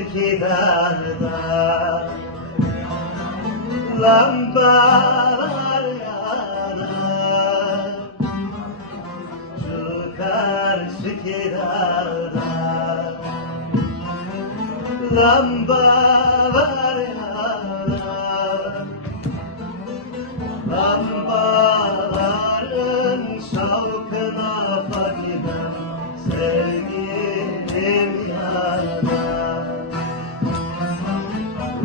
ikidarda Lambalar yanar Şu karşı kirada Lambalar yanar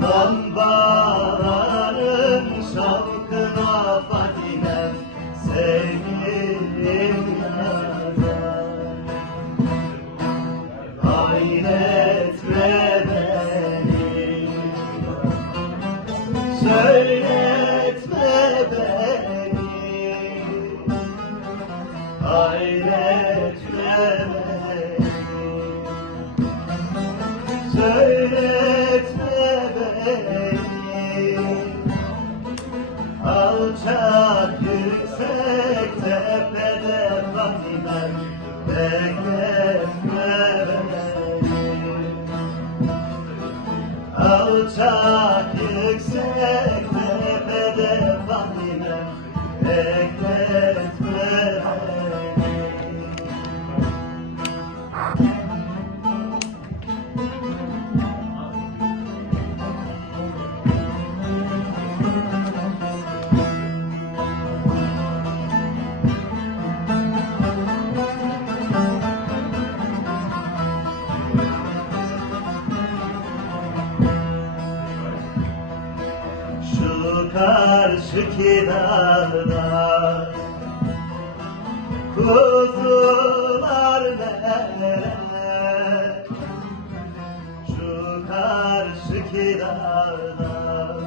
Lambaların şavkına fakirem Sevgilim. Hayretme beni. Söyletme beni. Hayretme beni Alçak yüksek tepede Fatih'den Bekletme karşıki dağda Kuzular nerede Şu karşıki dağda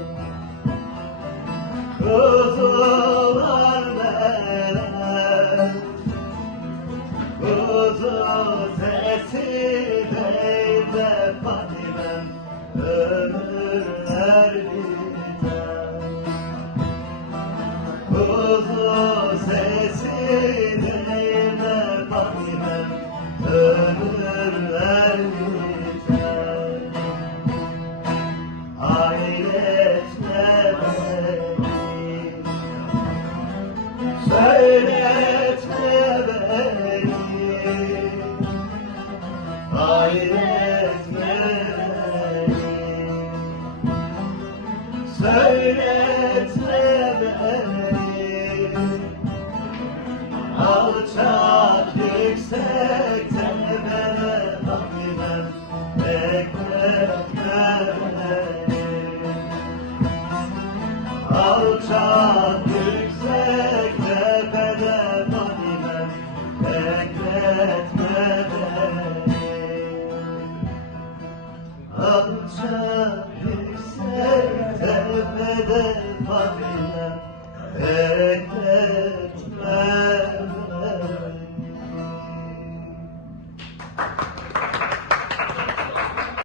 Kuzular nerede Kuzu sesi değil de Fatih'im ömürler biter Alçak yüksek tepede Rabbimem Bekletme beni Alçak yüksek tepede Fatih'im Bekletme beni Alçak yüksek tepede Fatih'im Bekletme